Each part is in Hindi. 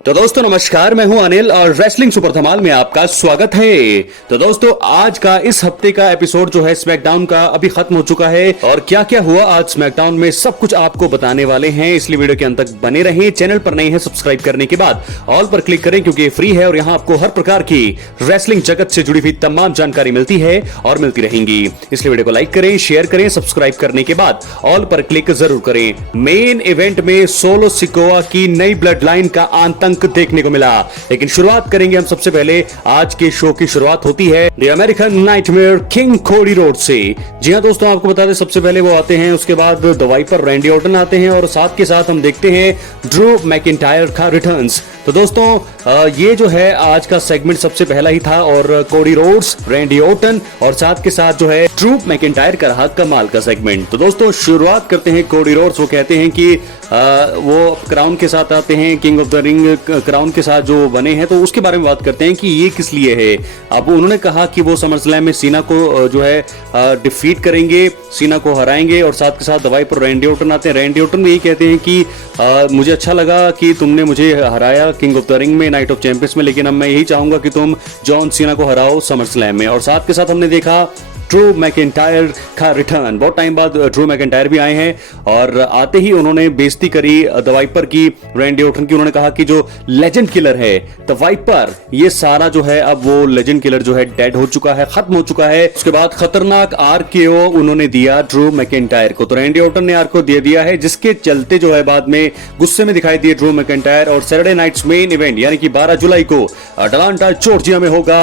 तो दोस्तों नमस्कार, मैं हूं अनिल और रेसलिंग सुपर धमाल में आपका स्वागत है। तो दोस्तों आज का इस हफ्ते का एपिसोड जो है स्मैकडाउन का अभी खत्म हो चुका है और क्या क्या हुआ आज स्मैकडाउन में सब कुछ आपको बताने वाले हैं, इसलिए वीडियो के अंत तक बने रहें। चैनल पर नए हैं सब्सक्राइब करने के बाद ऑल पर क्लिक करें क्योंकि फ्री है और यहाँ आपको हर प्रकार की रेसलिंग जगत से जुड़ी हुई तमाम जानकारी मिलती है और मिलती रहेंगी। इसलिए वीडियो को लाइक करें, शेयर करें, सब्सक्राइब करने के बाद ऑल पर क्लिक जरूर करें। मेन इवेंट में सोलो सिकोआ की नई ब्लड लाइन का आतंक देखने को मिला, लेकिन शुरुआत करेंगे हम सबसे पहले। आज के शो की शुरुआत होती है the American nightmare king Cody Rhodes से। जी हां दोस्तों, आपको बता दें सबसे पहले वो आते हैं, उसके बाद द वाइपर रैंडी ऑर्टन आते हैं और साथ के साथ हम देखते हैं ड्रू मैकिंटायर का रिटर्न्स। तो दोस्तों ये जो है आज का सेगमेंट सबसे पहला ही था और कोडी रोड्स, रैंडी ऑर्टन और साथ के साथ जो है ड्रू मैकिंटायर का रहा कमाल का सेगमेंट। तो दोस्तों शुरुआत करते हैं कोडी रोड्स। वो कहते हैं कि वो क्राउन के साथ आते हैं, king of the ring crown के साथ जो बने हैं, तो उसके बारे में बात करते हैं कि ये किस लिए है। अब उन्होंने कहा कि वो समरस्लैम में सीना को जो है डिफीट करेंगे, सीना को हराएंगे और साथ के साथ दवाई पर रैंडी ऑर्टन आते हैं। रैंडी ऑर्टन यही कहते हैं कि मुझे अच्छा लगा कि तुमने मुझे हराया किंग ऑफ द रिंग में, नाइट ऑफ चैंपियंस में, लेकिन अब मैं यही चाहूंगा कि तुम जॉन सीना को हराओ समरस्लैम में। और साथ के साथ हमने देखा ड्रू मैकिंटायर का रिटर्न। बहुत टाइम बाद ड्रू मैकिंटायर भी आए हैं और आते ही उन्होंने बेइज्जती करी द वाइपर की, रैंडी ऑर्टन की। उन्होंने कहा कि जो लेजेंड किलर है द वाइपर, ये सारा जो है अब वो लेजेंड किलर जो है डेड हो चुका है, खत्म हो चुका है। उसके बाद खतरनाक आरकेओ उन्होंने दिया ड्रू मैकिंटायर को, तो रैंडी ऑर्टन ने आरकेओ दे दिया है, जिसके चलते जो है बाद में गुस्से में दिखाई दिए ड्रू मैकिंटायर। और सैटरडे नाइट्स मेन इवेंट यानी कि 12 जुलाई को अटलांटा जॉर्जिया में होगा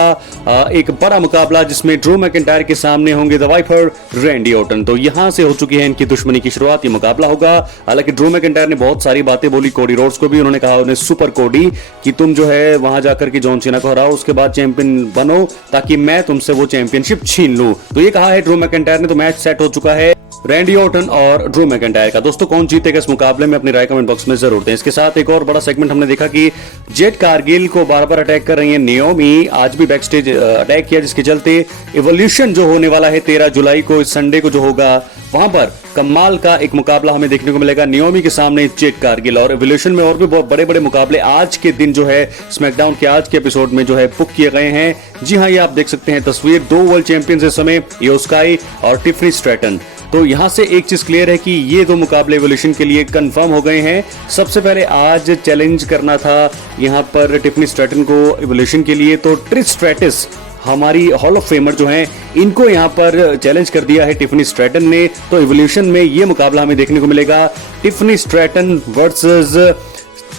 एक बड़ा मुकाबला, जिसमें ड्रू मैकिंटायर के सामने होंगे द वाइपर, रैंडी ऑर्टन। तो यहां से हो चुकी है इनकी दुश्मनी की शुरुआत, ये मुकाबला होगा। हालांकि ड्रू मैकिंटायर ने बहुत सारी बातें बोली कोडी रोड्स को भी। उन्होंने कहा उन्हें सुपर कोडी कि तुम जो है वहां जाकर के जॉन सीना को हराओ, उसके बाद चैंपियन बनो ताकि मैं तुमसे वो चैंपियनशिप छीन लूं। तो ये कहा है ड्रू मैकिंटायर ने। तो मैच सेट हो चुका है रैंडी ऑर्टन और ड्रू मैकिंटायर का। दोस्तों कौन जीतेगा इस मुकाबले में अपनी राय कमेंट बॉक्स में जरूर दें। इसके साथ एक और बड़ा सेगमेंट हमने देखा कि जेड कारगिल को बार बार अटैक कर रही है नियोमी। आज भी बैक स्टेज अटैक किया, जिसके चलते इवोल्यूशन जो होने वाला है 13 जुलाई को, इस संडे को जो होगा, वहां पर कमाल का एक मुकाबला हमें देखने को मिलेगा नियोमी के सामने जेड कारगिल। और इवोल्यूशन में और भी बहुत बड़े बड़े मुकाबले आज के दिन जो है स्मैकडाउन के आज के एपिसोड में जो है बुक किए गए हैं। जी हाँ, ये आप देख सकते हैं तस्वीर, 2 वर्ल्ड चैंपियंस इस समय, ईयो स्काई और टिफनी स्ट्रैटन। तो यहां से एक चीज क्लियर है कि ये 2 मुकाबले इवोल्यूशन के लिए कंफर्म हो गए हैं। सबसे पहले आज चैलेंज करना था यहां पर टिफनी स्ट्रैटन को इवोल्यूशन के लिए, तो ट्रिश स्ट्रैटिस हमारी हॉल ऑफ फेमर जो हैं, इनको यहां पर चैलेंज कर दिया है टिफनी स्ट्रैटन ने। तो इवोल्यूशन में ये मुकाबला हमें देखने को मिलेगा, टिफनी स्ट्रैटन वर्सेस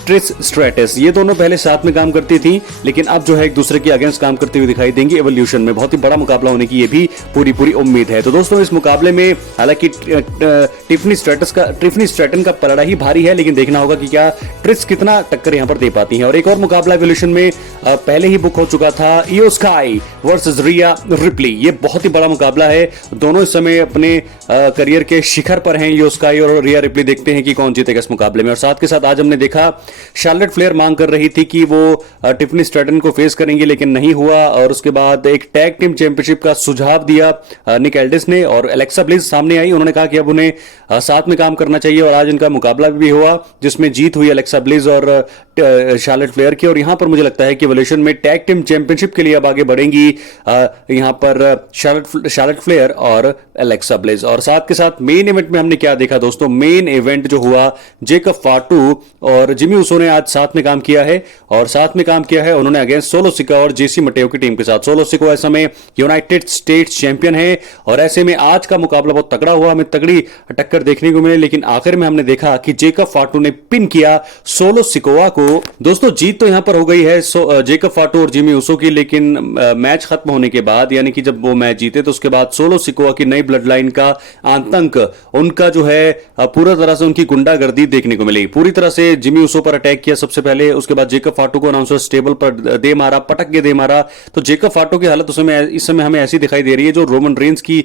ट्रिश स्ट्रैटिस। ये दोनों पहले साथ में काम करती थी, लेकिन अब जो है एक दूसरे के अगेंस्ट काम करते हुए दिखाई देंगे इवोल्यूशन में। बहुत ही बड़ा मुकाबला होने की ये भी पूरी उम्मीद है। तो दोस्तों इस मुकाबले में हालांकि टिफनी स्ट्रैटन का पलड़ा ही भारी है, लेकिन देखना होगा कि क्या ट्रिश कितना टक्कर यहां पर दे पाती हैं। और एक और मुकाबला इवोल्यूशन में पहले ही बुक हो चुका था, ईयो स्काई वर्सेस रिया रिप्ली। ये बहुत ही बड़ा मुकाबला है, दोनों इस समय अपने करियर के शिखर पर हैं, ईयो स्काई और रिया रिप्ली। देखते हैं कि कौन जीतेगा इस मुकाबले में। और साथ के साथ आज हमने देखा शार्लेट फ्लेयर मांग कर रही थी कि वो टिफनी स्ट्रैटन को फेस करेंगे, लेकिन नहीं हुआ। और उसके बाद एक टैग टीम चैंपियनशिप का सुझाव दिया निक एल्डिस ने और एलेक्सा ब्लिस सामने आई। उन्होंने कहा कि अब उन्हें साथ में काम करना चाहिए और आज इनका मुकाबला भी हुआ, जिसमें जीत हुई एलेक्सा ब्लिस और शार्लेट फ्लेयर की। और यहां पर मुझे लगता है कि इवोल्यूशन में टैग टीम चैंपियनशिप के लिए अब आगे बढ़ेंगी यहां पर शार्लेट फ्लेयर और एलेक्सा ब्लिस। और साथ के साथ मेन इवेंट में हमने क्या देखा दोस्तों, मेन इवेंट जो हुआ, जेकब फाटू और जिमी उसो ने आज साथ में काम किया है और साथ में काम किया है उन्होंने अगेंस्ट सोलो सिका और जेसी मटेओ की टीम के साथ। सोलो सिको इस समय यूनाइटेड स्टेट्स चैंपियन है और ऐसे में आज का मुकाबला बहुत तगड़ा हुआ, हमें तगड़ी टक्कर देखने को मिली। लेकिन आखिर में हमने देखा कि जेकब फाटू ने पिन किया सोलो सिकोवा को। दोस्तों जीत तो यहां पर हो गई है जेकब फाटू और जिमी उसो की, लेकिन मैच खत्म होने के बाद यानी कि जब वो मैच जीते तो उसके बाद सोलो सिकोवा की नई ब्लड लाइन का आतंक, उनका जो है पूरा तरह से उनकी गुंडागर्दी देखने को मिली। पूरी तरह से जिमी उसो पर अटैक किया सबसे पहले, उसके बाद जेकब फाटू को अनाउंसर स्टेबल पर दे मारा, पटक के दे मारा। तो जेकब फाटू की हालत इस समय हमें ऐसी दिखाई दे रही है जो रोमन रेंस की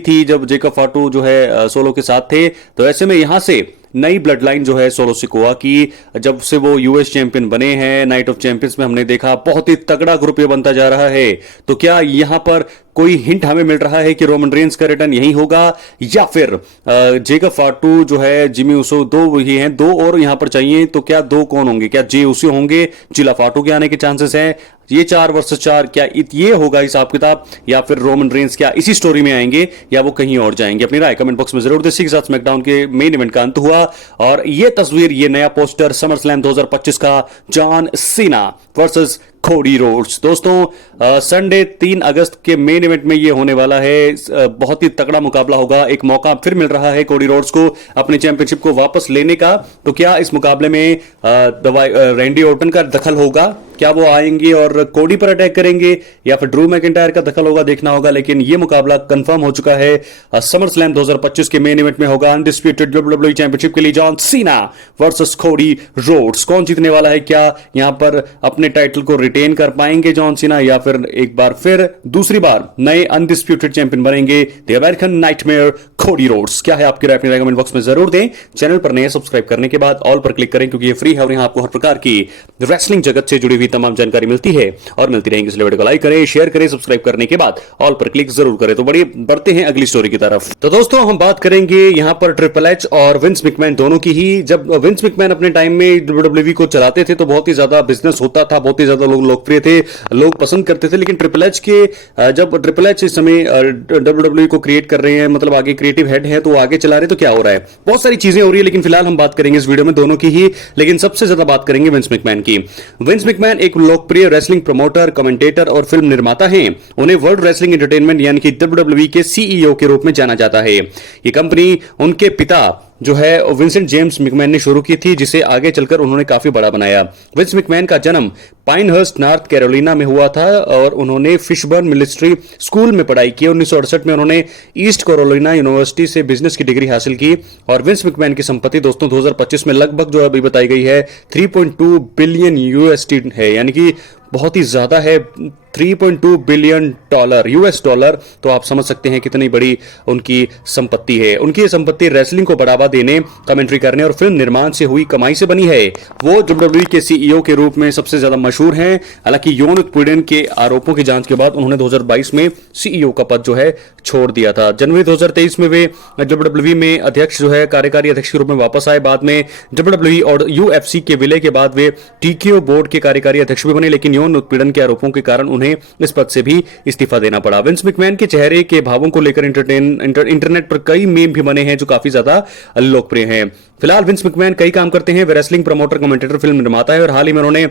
थी जब जेकब फाटू जो है सोलो के साथ थे। तो ऐसे में यहां से नई ब्लड लाइन जो है सोलो सिकोआ की, जब से वो यूएस चैंपियन बने हैं नाइट ऑफ चैंपियंस में हमने देखा बहुत ही तगड़ा ग्रुप ये बनता जा रहा है। तो क्या यहां पर कोई हिंट हमें मिल रहा है कि रोमन रेंस का रिटर्न यही होगा, या फिर जेकब फाटू जो है, जिमी उसो, दो ही हैं, दो और यहां पर चाहिए। तो क्या दो कौन होंगे? क्या जे उसो होंगे, जिला फाटू के आने के चांसेस हैं? ये 4 वर्सेस 4 क्या ये होगा हिसाब किताब, या फिर रोमन रेंस क्या इसी स्टोरी में आएंगे या वो कहीं और जाएंगे? अपनी राय कमेंट बॉक्स में जरूर दें। इसी के साथ स्मैकडाउन के मेन इवेंट का अंत हुआ और ये तस्वीर, ये नया पोस्टर समर स्लैम 2025 का, John Cena versus Cody Rhodes. दोस्तों संडे 3 अगस्त के मेन इवेंट में ये होने वाला है। बहुत ही तगड़ा मुकाबला होगा। एक मौका फिर मिल रहा है कोडी रोड्स को अपनी चैंपियनशिप को वापस लेने का। तो क्या इस मुकाबले में रैंडी ऑर्टन का दखल होगा? क्या वो आएंगे और कोडी पर अटैक करेंगे, या फिर ड्रू मैकिंटायर का दखल होगा? देखना होगा। लेकिन ये मुकाबला कंफर्म हो चुका है। समर स्लैम 2025 के मेन इवेंट में होगा अनडिस्प्यूटेड डब्ल्यूडब्ल्यूई चैंपियनशिप के लिए John Cena versus Cody Rhodes. कौन जीतने वाला है? क्या यहां पर अपने टाइटल को रिटेन कर पाएंगे जॉन सीना, या फिर एक बार फिर दूसरी बार नए अनडिस्प्यूटेड चैंपियन बनेंगे the American nightmare Cody Rhodes? क्या है आपकी राय? अपनी कमेंट बॉक्स में जरूर दें। चैनल पर नए सब्सक्राइब करने के बाद ऑल पर क्लिक करें, क्योंकि ये फ्री है और यहां आपको हर प्रकार की रेसलिंग जगत से जुड़ी हुई तमाम जानकारी मिलती है और मिलती रहेंगी। इसलिए वीडियो को लाइक करें, शेयर करें, सब्सक्राइब करने के बाद ऑल पर क्लिक जरूर करें। तो बढ़ते हैं अगली स्टोरी की तरफ। तो दोस्तों हम बात करेंगे यहां पर ट्रिपल एच और विंस मैकमैन दोनों की ही। जब विंस मैकमैन अपने टाइम में डब्ल्यूडब्ल्यूई को चलाते थे तो बहुत ही ज्यादा बिजनेस होता था, बहुत ही ज्यादा लोग लोकप्रिय थे, लोग पसंद करते थे। लेकिन ट्रिपल एच के जब ट्रिपल एच इस समय डब्ल्यूडब्ल्यूई को क्रिएट कर रहे हैं, मतलब आगे क्रिएटिव हेड है, तो आगे चला रहे, तो क्या हो रहा है? बहुत सारी चीजें हो रही है। लेकिन फिलहाल हम बात करेंगे इस वीडियो में दोनों की ही, लेकिन सबसे ज्यादा बात करेंगे विंस मैकमैन की। विंस मैकमैन एक लोकप्रिय रेसलिंग प्रमोटर, कमेंटेटर और फिल्म निर्माता हैं। उन्हें वर्ल्ड रेसलिंग एंटरटेनमेंट यानी कि डब्ल्यूडब्ल्यूई के सीईओ के रूप में जाना जाता है। ये कंपनी उनके पिता जो है विंसेंट जेम्स मैकमैन ने शुरू की थी, जिसे आगे चलकर उन्होंने काफी बड़ा बनाया। विंस मैकमैन का जन्म पाइनहर्स्ट नॉर्थ कैरोलिना में हुआ था और उन्होंने फिशबर्न मिलिट्री स्कूल में पढ़ाई की। 1968 में उन्होंने ईस्ट कैरोलिना यूनिवर्सिटी से बिजनेस की डिग्री हासिल की। और विंस मैकमैन की संपत्ति दोस्तों 2025 में लगभग जो अभी बताई गई है 3.2 बिलियन यूएसडी है, यानी कि बहुत ही ज्यादा है। 3.2 बिलियन डॉलर यूएस डॉलर, तो आप समझ सकते हैं कितनी बड़ी उनकी संपत्ति है। उनकी ये संपत्ति रेसलिंग को बढ़ावा देने, कमेंट्री करने और फिल्म निर्माण से हुई कमाई से बनी है। वो डब्ल्यूडब्ल्यूई के सीईओ के रूप में सबसे ज्यादा मशहूर हैं। हालांकि यौन उत्पीड़न के आरोपों की जांच के बाद उन्होंने 2022 में सीईओ का पद जो है छोड़ दिया था। जनवरी 2023 में वे डब्ल्यूडब्ल्यूई में अध्यक्ष जो है, कार्यकारी अध्यक्ष के रूप में वापस आए। बाद में डब्ल्यूडब्ल्यूई और यूएफसी के विलय के बाद वे टीकेओ बोर्ड के कार्यकारी अध्यक्ष भी बने, लेकिन यौन उत्पीड़न के आरोपों के कारण उन्हें इस पद से भी इस्तीफा देना पड़ा। विंस मैकमैन के चेहरे के भावों को लेकर इंटरनेट पर कई मीम भी बने हैं जो काफी ज्यादा लोकप्रिय हैं। फिलहाल विंस मैकमैन कई काम करते हैं। वे रेसलिंग प्रमोटर, कमेंटेटर, फिल्म निर्माता है और हाल ही में उन्होंने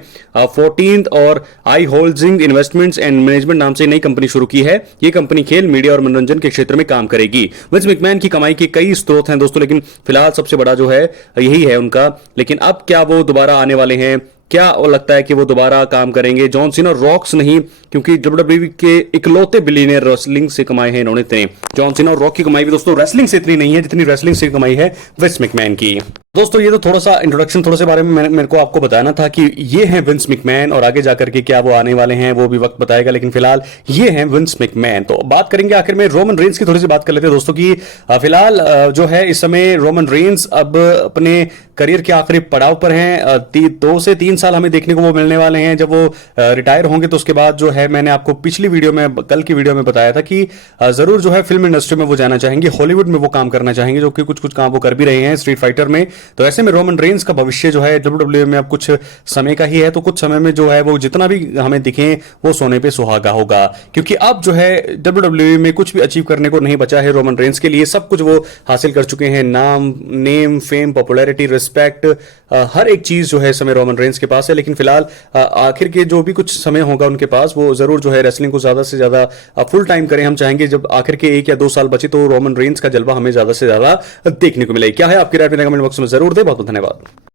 14th और आई होल्डिंग इन्वेस्टमेंट्स एंड मैनेजमेंट नाम से नई कंपनी शुरू की है। यह कंपनी खेल, मीडिया और मनोरंजन के क्षेत्र में काम करेगी। विंस मैकमैन की कमाई के कई स्रोत हैं दोस्तों, लेकिन फिलहाल सबसे बड़ा जो है यही है उनका। लेकिन अब क्या वो दोबारा आने वाले हैं? क्या वो लगता है कि वो दोबारा काम करेंगे? जॉन सीना, रॉक्स नहीं, क्योंकि डब्ल्यूडब्ल्यूई के इकलौते बिलियनियर रेसलिंग से कमाए हैं इन्होंने इतने। जॉन सीना और रॉक की कमाई भी दोस्तों रेसलिंग से इतनी नहीं है जितनी रेसलिंग से कमाई है विंस मैकमैन की। दोस्तों ये तो थोड़ा सा इंट्रोडक्शन, थोड़े से बारे में मेरे को आपको बताना था कि ये हैं विंस मैकमैन, और आगे जाकर के क्या वो आने वाले हैं वो भी वक्त बताएगा। लेकिन फिलहाल ये हैं विंस मैकमैन। तो बात करेंगे आखिर में रोमन रेंस की, थोड़ी सी बात कर लेते हैं दोस्तों की। फिलहाल जो है इस समय रोमन रेंस अब अपने करियर के आखिरी पड़ाव पर हैं। 2 से 3 साल हमें देखने को वो मिलने वाले हैं। जब वो रिटायर होंगे तो उसके बाद जो है, मैंने आपको पिछली वीडियो में, कल की वीडियो में बताया था कि जरूर जो है फिल्म इंडस्ट्री में वो जाना चाहेंगे, हॉलीवुड में वो काम करना चाहेंगे, जो कि कुछ काम वो कर भी रहे हैं स्ट्रीट फाइटर में। तो ऐसे में रोमन रेंस का भविष्य जो है डब्ल्यूडब्ल्यूई में अब कुछ समय का ही है। तो कुछ समय में जो है वो जितना भी हमें दिखे वो सोने पे सुहागा होगा, क्योंकि अब जो है डब्ल्यूडब्ल्यूई में कुछ भी अचीव करने को नहीं बचा है रोमन रेंस के लिए। सब कुछ वो हासिल कर चुके हैं। नाम, नेम, फेम, पॉपुलैरिटी, रिस्पेक्ट, हर एक चीज जो है इस समय रोमन रेंस के पास है। लेकिन फिलहाल आखिर के जो भी कुछ समय होगा उनके पास, वो जरूर जो है रेसलिंग को ज्यादा से ज्यादा फुल टाइम करें। हम चाहेंगे जब आखिर के 1 या 2 साल बचे तो रोमन रेंस का जलवा हमें ज्यादा से ज्यादा देखने को मिले। क्या है आपकी राय? कमेंट बॉक्स में जरूर दे। बहुत बहुत धन्यवाद।